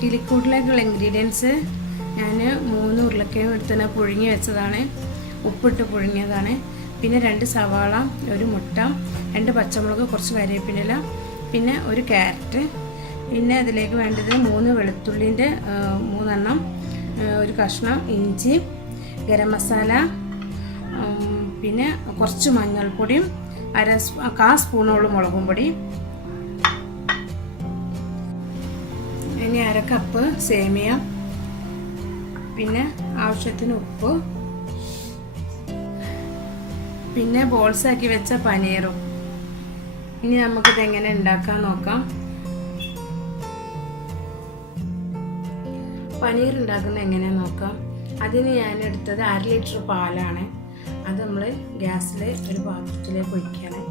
കിളിക്കൂട്ടിലേക്കുള്ള ingredients ഞാൻ 3 ഉരുളക്കിഴങ്ങ് എടുത്ത് പുഴുങ്ങി വെച്ചതാണ്, ഉപ്പിട്ട് പുഴുങ്ങിയതാണ്. പിന്നെ 2 സവാള, 1 മുട്ട, 2 പച്ചമുളക്, കുറച്ച് കറിവേപ്പില, പിന്നെ 1 ക്യാരറ്റ്. പിന്നെ അതിലേക്ക് വേണ്ടത് 3 വെളുത്തുള്ളിൻ്റെ 3 എണ്ണം, 1 കഷ്ണം ഇഞ്ചി, ഗരം മസാല, പിന്നെ കുറച്ച് മഞ്ഞൾപ്പൊടിയും 1/4 സ്പൂണോളം മുളകും പൊടി, ഇനി 1/2 കപ്പ് സേമിയ, പിന്നെ ആവശ്യത്തിന് ഉപ്പ്, പിന്നെ ബോൾസാക്കി വെച്ച പനീറും. ഇനി നമുക്കിതെങ്ങനെ ഉണ്ടാക്കാൻ നോക്കാം. പനീർ ഉണ്ടാക്കുന്നത് എങ്ങനെയാണെന്ന് നോക്കാം. അതിന് ഞാൻ എടുത്തത് 1/2 ലിറ്റർ പാലാണ്. അത് നമ്മൾ ഗ്യാസിൽ ഒരു പാത്രത്തിലേക്ക് ഒഴിക്കണം.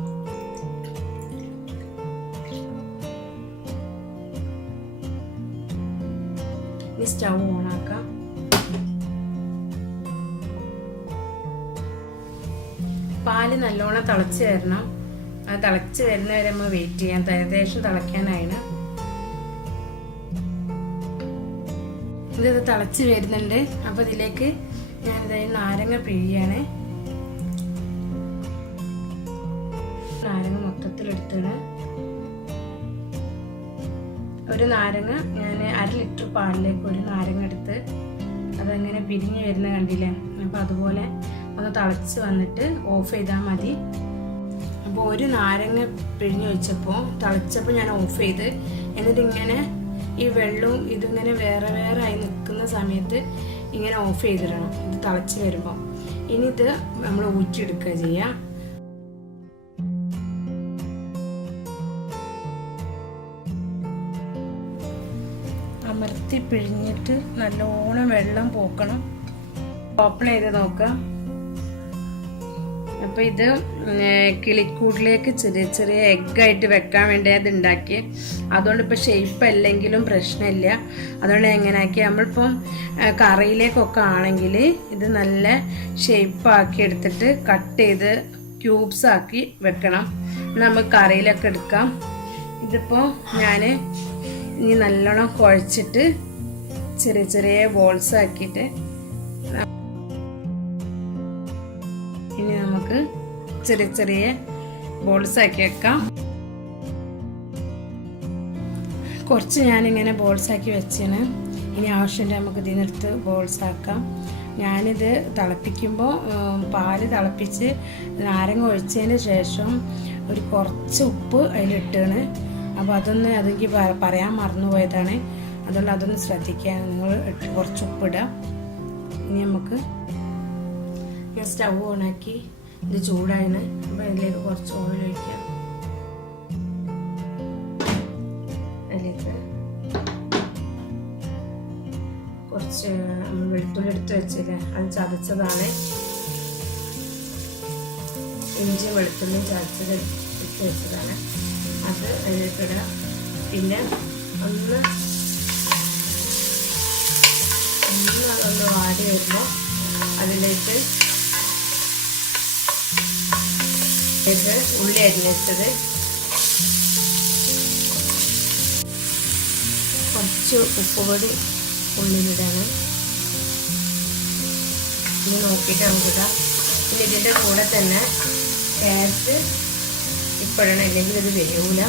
ഇനി സ്റ്റൗ ഓണാക്കാം. പാല് നല്ലോണം തിളച്ച് വരണം. അത് തിളച്ച് വരുന്നവരെ നമ്മൾ വെയിറ്റ് ചെയ്യാം. ഏകദേശം തിളയ്ക്കാനാണ്. ഇത് തിളച്ച് വരുന്നുണ്ട്. അപ്പോൾ ഇതിലേക്ക് ഞാനിതായി നാരങ്ങ പിഴിയാണ്. നാരങ്ങ മൊത്തത്തിലെടുത്താണ്. ഒരു നാരങ്ങ ഞാൻ 1/2 ലിറ്റർ പാലിലേക്ക് 1 നാരങ്ങ എടുത്ത് അതങ്ങനെ പിരിഞ്ഞ് വരുന്ന കണ്ടില്ലേ. അപ്പോൾ അതുപോലെ ഒന്ന് തിളച്ച് വന്നിട്ട് ഓഫ് ചെയ്താൽ മതി. അപ്പോൾ 1 നാരങ്ങ പിഴിഞ്ഞ് വെച്ചപ്പോൾ തിളച്ചപ്പോൾ ഞാൻ ഓഫ് ചെയ്ത്, എന്നിട്ട് ഇങ്ങനെ ഈ വെള്ളവും ഇതിങ്ങനെ വേറെ വേറെ ആയി നിൽക്കുന്ന സമയത്ത് ഇങ്ങനെ ഓഫ് ചെയ്തിടണം, ഇത് തിളച്ച് വരുമ്പോൾ. ഇനി ഇത് നമ്മൾ ഊറ്റിയെടുക്കുക ചെയ്യാം. അമർത്തി പിഴിഞ്ഞിട്ട് നല്ലോണം വെള്ളം പോക്കണം. ഓപ്പൺ ചെയ്ത് നോക്കാം. അപ്പോൾ ഇത് കിളിക്കൂട്ടിലേക്ക് ചെറിയ ചെറിയ എഗ്ഗായിട്ട് വെക്കാൻ വേണ്ടി അത് ഉണ്ടാക്കി. അതുകൊണ്ട് ഇപ്പോൾ ഷേപ്പ് അല്ലെങ്കിലും പ്രശ്നമില്ല. അതുകൊണ്ട് എങ്ങനെയാക്കി നമ്മളിപ്പം കറിയിലേക്കൊക്കെ ആണെങ്കിൽ ഇത് നല്ല ഷേപ്പാക്കി എടുത്തിട്ട് കട്ട് ചെയ്ത് ക്യൂബ്സ് ആക്കി വെക്കണം. നമുക്ക് കറിയിലൊക്കെ എടുക്കാം. ഇതിപ്പോൾ ഞാൻ ഇനി നല്ലോണം കുഴച്ചിട്ട് ചെറിയ ചെറിയ ബോൾസ് ആക്കിയിട്ട് ഇനി നമുക്ക് ചെറിയ ചെറിയ ബോൾസ് ആക്കി വെക്കാം. കുറച്ച് ഞാനിങ്ങനെ ബോൾസ് ആക്കി വെച്ചാണ്. ഇനി ആവശ്യമുണ്ട് നമുക്ക് ഇതിനെടുത്ത് ബോൾസ് ആക്കാം. ഞാനിത് തിളപ്പിക്കുമ്പോൾ പാല് തിളപ്പിച്ച് നാരങ്ങ ഒഴിച്ചതിന് ശേഷം ഒരു കുറച്ച് ഉപ്പ് അതിലിട്ടാണ്. അപ്പോൾ അതെനിക്ക് പറയാൻ മറന്നുപോയതാണ്. അതുകൊണ്ട് അതൊന്ന് ശ്രദ്ധിക്കുക. നിങ്ങൾ കുറച്ച് ഉപ്പിടുക. ഇനി നമുക്ക് സ്റ്റൗ ഓണാക്കി ഇത് ചൂടായിന്. അപ്പോൾ അതിലേക്ക് കുറച്ച് ഓയിൽ ഒഴിക്കാം. അതിലേക്ക് കുറച്ച് നമ്മൾ വെളുത്തുള്ളി എടുത്ത് വെച്ചില്ലേ, അത് ചതച്ചതാണ്. ഇഞ്ചിയും വെളുത്തുള്ളിയും ചതച്ചത് എടുത്ത് വെച്ചതാണ്. അത് അതിലേക്കിടുക. പിന്നെ അതൊന്ന് വാടി വരുമ്പോൾ അതിലേക്ക് ഉള്ളി അരിഞ്ഞിട്ടത്, കുറച്ച് ഉപ്പുപൊടി ഉള്ളിലിടാണ്. ഇനി നോക്കിയിട്ട് നമുക്കിടാം. പിന്നെ ഇതിൻ്റെ കൂടെ തന്നെ ക്യാരറ്റ് ഇപ്പോഴാണ്, അല്ലെങ്കിൽ ഇത് വേവൂല.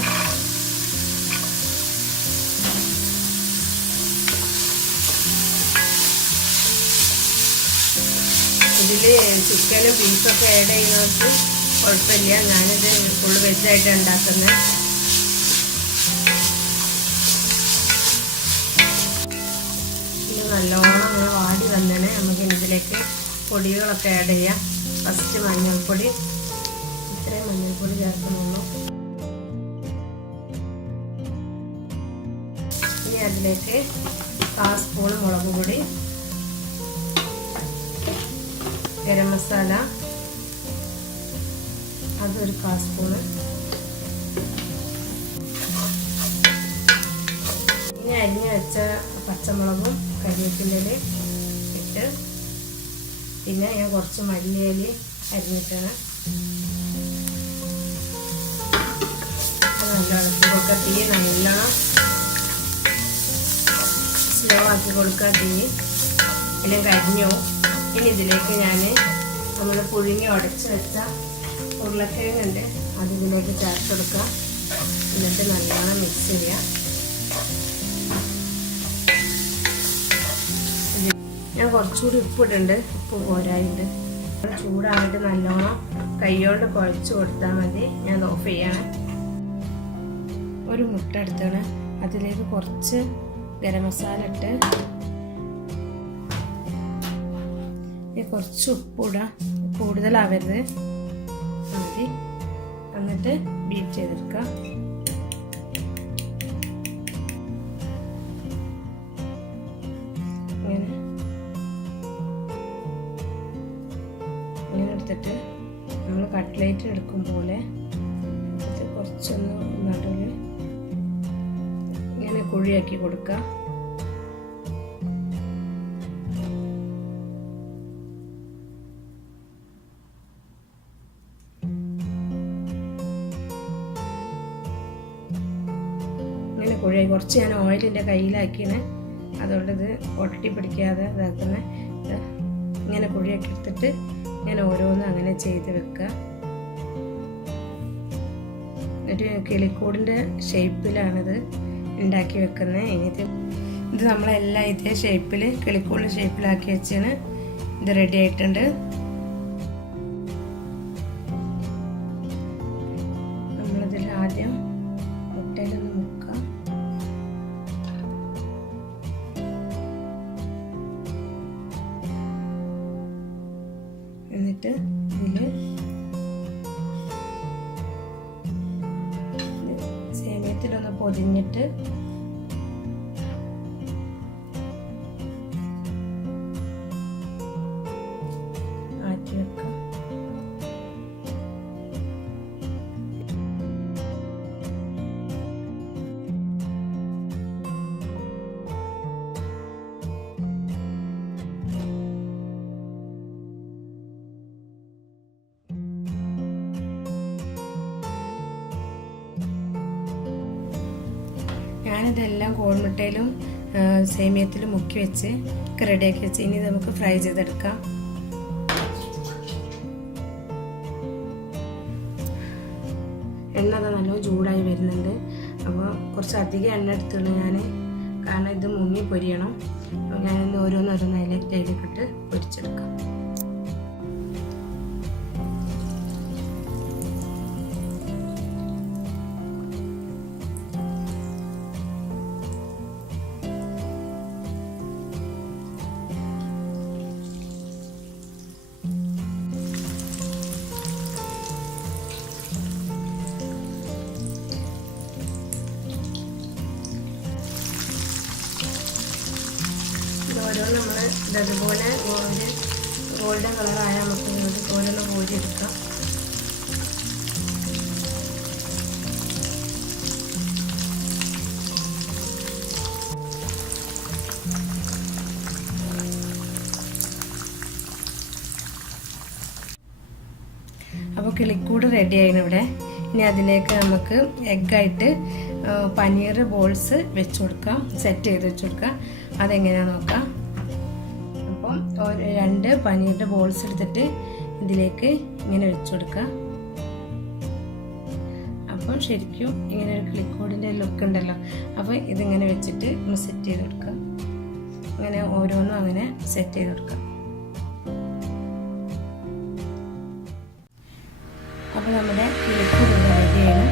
ഇതിൽ ചിക്കനും ബീഫൊക്കെ ആഡ് ചെയ്യുന്നവർക്ക് കുഴപ്പമില്ല. ഞാനിത് ഫുൾ വെജായിട്ട് ഉണ്ടാക്കുന്നത്. ഇത് നല്ലോണം അങ്ങനെ വാടി വന്നേനെ. നമുക്ക് ഇതിലേക്ക് പൊടികളൊക്കെ ആഡ് ചെയ്യാം. ഫസ്റ്റ് മഞ്ഞൾപ്പൊടി, ഇത്രയും മഞ്ഞൾപ്പൊടി ചേർക്കുന്നുള്ളൂ. ഇനി അതിലേക്ക് 1/4 സ്പൂൺ മുളക് പൊടി, ഗരം മസാല അതൊരു 1/4 സ്പൂണ്. ഇനി അരിഞ്ഞ് വെച്ച പച്ചമുളകും കരിവേപ്പിലയും ഇട്ട്, പിന്നെ ഞാൻ കുറച്ച് മല്ലിയില അരിഞ്ഞിട്ടാണ്. നല്ല ഇളക്കി കൊടുക്കുക. തീ നല്ലോണം സ്ലോ ആക്കി കൊടുക്കുക. തീ എല്ലാം കരിഞ്ഞു. ഇനി ഇതിലേക്ക് ഞാൻ നമ്മൾ പുഴുങ്ങി ഉടച്ച് വെച്ച ഉരുളക്കിഴങ്ങുണ്ട്, അത് ഇതിലേക്ക് ചേർത്ത് കൊടുക്കുക. എന്നിട്ട് നല്ലോണം മിക്സ് ചെയ്യുക. ഞാൻ കുറച്ചുകൂടി ഉപ്പിടുന്നുണ്ട്, ഉപ്പ് പോരായിട്ട്. ചൂടായിട്ട് നല്ലോണം കൈകൊണ്ട് കുഴച്ച് കൊടുത്താൽ മതി. ഞാൻ ഓഫ് ചെയ്യണം. ഒരു മുട്ട എടുത്താണ്, അതിലേക്ക് കുറച്ച് ഗരം മസാല ഇട്ട് കുറച്ച് ഉപ്പിടുക, കൂടുതലാവരുത് മതി. എന്നിട്ട് ബീറ്റ് ചെയ്തെടുക്കുക. ഇങ്ങനെ എടുത്തിട്ട് നമ്മൾ കട്ട്ലേറ്റ് എടുക്കും പോലെ കുറച്ചൊന്ന് നടുവിൽ ഇങ്ങനെ കുഴിയാക്കി കൊടുക്കുക. ഇങ്ങനെ കുഴിയായി കുറച്ച് ഞാൻ ഓയിലിൻ്റെ കയ്യിലാക്കിയാണ്, അതുകൊണ്ട് ഇത് ഒട്ടി പിടിക്കാതെ ഇതാക്കുന്ന. ഇങ്ങനെ കുഴിയാക്കി എടുത്തിട്ട് ഞാൻ ഓരോന്നും അങ്ങനെ ചെയ്ത് വെക്കുക. ഒരു കിളിക്കൂടിൻ്റെ ഷേപ്പിലാണിത് ഉണ്ടാക്കി വെക്കുന്നത്. ഇത് നമ്മളെല്ലാം ഇതേ ഷേപ്പിൽ കിളിക്കൂടിൻ്റെ ഷേപ്പിലാക്കി വെച്ചാണ് ഇത് റെഡി ആയിട്ടുണ്ട്. നമ്മളിതിൽ ആദ്യം മുട്ടയിലൊന്ന് മുക്കാം. എന്നിട്ട് ഇതിൽ സേമിയത്തിലൊന്ന് പൊതിഞ്ഞിട്ട് മാറ്റി വെക്കാം. ഞാനിതെല്ലാം കോഴിമുട്ടയിലും സേമിയത്തിലും മുക്കി വെച്ച് റെഡിയാക്കി വെച്ച് ഇനി നമുക്ക് ഫ്രൈ ചെയ്തെടുക്കാം. എണ്ണ നല്ലോണം ചൂടായി വരുന്നുണ്ട്. അപ്പോൾ കുറച്ച് അധികം എണ്ണ എടുത്തുള്ളൂ ഞാൻ, കാരണം ഇത് മുങ്ങി പൊരിയണം. അപ്പോൾ ഞാനിന്ന് ഓരോന്നോരോന്ന് അതിലേക്കിട്ട് പൊരിച്ചെടുക്കാം. ഓരോന്ന് നമ്മൾ ഇതേപോലെ ഒരു ഗോൾഡൻ കളറായാൽ നമുക്ക് ഓരോന്ന് കോരിയെടുക്കാം. അപ്പോൾ കിളിക്കൂട് റെഡി ആയിരുന്നു ഇവിടെ. ഇനി അതിലേക്ക് നമുക്ക് എഗ്ഗായിട്ട് പനീർ ബോൾസ് വെച്ച് കൊടുക്കാം, സെറ്റ് ചെയ്ത് വെച്ച് കൊടുക്കാം. അതെങ്ങനെയാണെന്ന് നോക്കാം. അപ്പം 2 പനീറിൻ്റെ ബോൾസ് എടുത്തിട്ട് ഇതിലേക്ക് ഇങ്ങനെ വെച്ച് കൊടുക്കുക. അപ്പം ശരിക്കും ഇങ്ങനെ ഒരു ക്ലിക്കോഡിൻ്റെ ലുക്ക് ഉണ്ടല്ലോ. അപ്പോൾ ഇതിങ്ങനെ വെച്ചിട്ട് ഒന്ന് സെറ്റ് ചെയ്ത് കൊടുക്കുക. അങ്ങനെ ഓരോന്നും അങ്ങനെ സെറ്റ് ചെയ്ത് കൊടുക്കുക. അപ്പോൾ നമ്മുടെ കിളിക്കൂട് റെഡിയാണ്.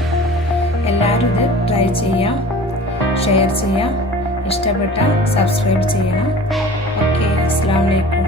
എല്ലാവരും ഇത് ട്രൈ ചെയ്യാം, ഷെയർ ചെയ്യാം, ഇഷ്ടപ്പെട്ടാൽ സബ്സ്ക്രൈബ് ചെയ്യണം. ഓക്കെ, അസ്സലാമു അലൈക്കും.